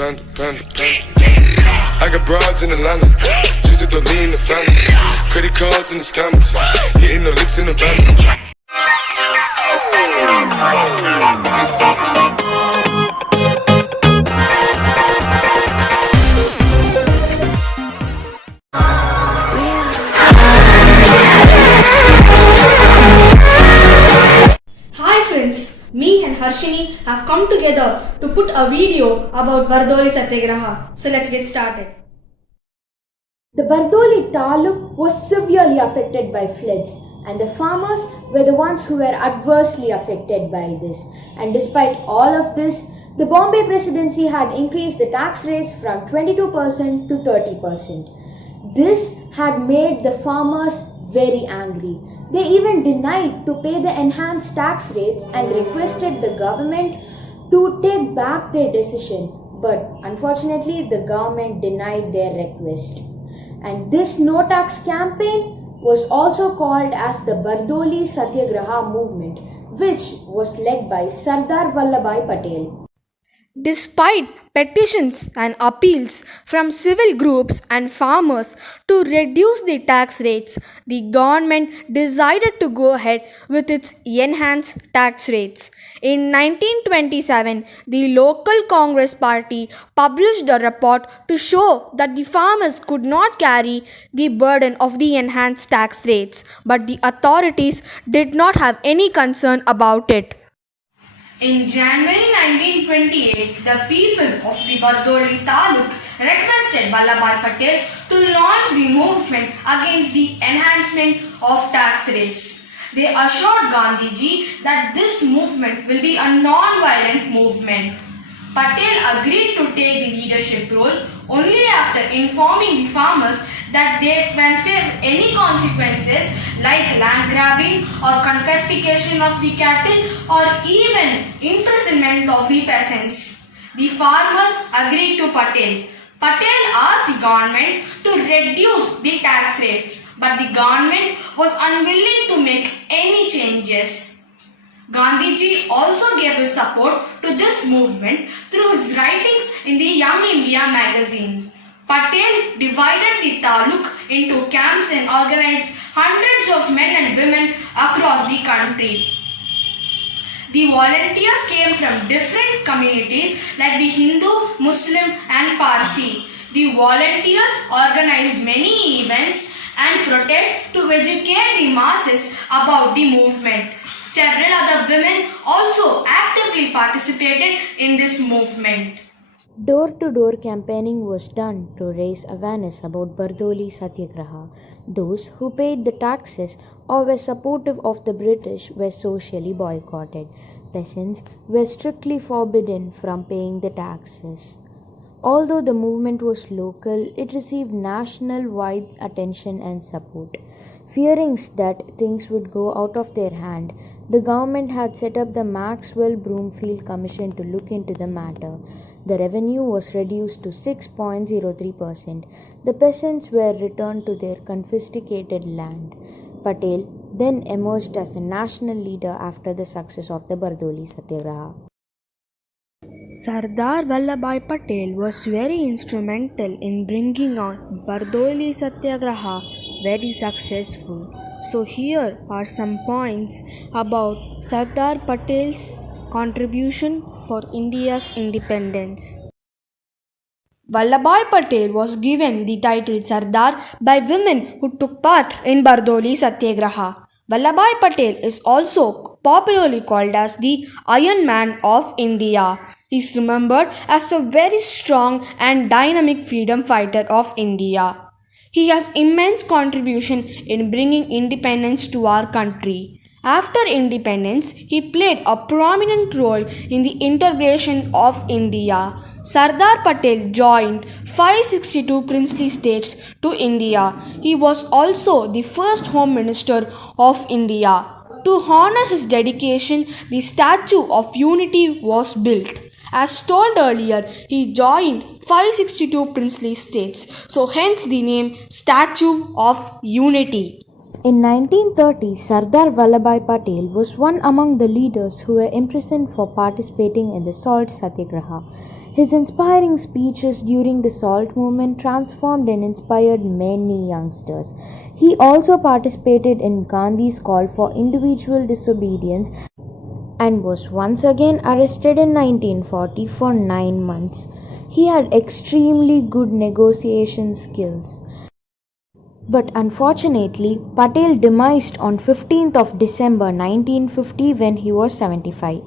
I got broads in Atlanta, just to lean in the family. Credit cards in the scammers, hitting the licks in the van. Hi friends, me and Harshini have come together to put a video about Bardoli Satyagraha. So let's get started. The Bardoli Taluk was severely affected by floods, and the farmers were the ones who were adversely affected by this. And despite all of this, the Bombay Presidency had increased the tax rates from 22% to 30%. This had made the farmers very angry. They even denied to pay the enhanced tax rates and requested the government to take back their decision. But unfortunately, the government denied their request. And this no tax campaign was also called as the Bardoli Satyagraha movement, which was led by Sardar Vallabhbhai Patel. Despite petitions and appeals from civil groups and farmers to reduce the tax rates, the government decided to go ahead with its enhanced tax rates. In 1927, the local Congress party published a report to show that the farmers could not carry the burden of the enhanced tax rates, but the authorities did not have any concern about it. In January 1928, the people of the Bardoli Taluk requested Vallabhbhai Patel to launch the movement against the enhancement of tax rates. They assured Gandhiji that this movement will be a non-violent movement. Patel agreed to take the leadership role only after informing the farmers that they can face any consequences like land grabbing or confiscation of the cattle or even imprisonment of the peasants. The farmers agreed to Patel. Patel asked the government to reduce the tax rates, but the government was unwilling to make any changes. Gandhiji also gave his support to this movement through his writings in the Young India magazine. Patel divided the taluk into camps and organized hundreds of men and women across the country. The volunteers came from different communities like the Hindu, Muslim and Parsi. The volunteers organized many events and protests to educate the masses about the movement. Several other women also actively participated in this movement. Door-to-door campaigning was done to raise awareness about Bardoli Satyagraha. Those who paid the taxes or were supportive of the British were socially boycotted. Peasants were strictly forbidden from paying the taxes. Although the movement was local, it received national-wide attention and support. Fearing that things would go out of their hand, the government had set up the Maxwell Broomfield Commission to look into the matter. The revenue was reduced to 6.03%. The peasants were returned to their confiscated land. Patel then emerged as a national leader after the success of the Bardoli Satyagraha. Sardar Vallabhbhai Patel was very instrumental in bringing on Bardoli Satyagraha very successful. So here are some points about Sardar Patel's contribution for India's independence. Vallabhbhai Patel was given the title Sardar by women who took part in Bardoli Satyagraha. Vallabhbhai Patel is also popularly called as the Iron Man of India. He is remembered as a very strong and dynamic freedom fighter of India. He has immense contribution in bringing independence to our country. After independence, he played a prominent role in the integration of India. Sardar Patel joined 562 princely states to India. He was also the first Home Minister of India. To honor his dedication, the Statue of Unity was built. As told earlier, he joined 562 princely states, so hence the name Statue of Unity. In 1930, Sardar Vallabhbhai Patel was one among the leaders who were imprisoned for participating in the Salt Satyagraha. His inspiring speeches during the SALT movement transformed and inspired many youngsters. He also participated in Gandhi's call for individual disobedience and was once again arrested in 1940 for 9 months. He had extremely good negotiation skills. But unfortunately, Patel demised on 15th of December 1950 when he was 75.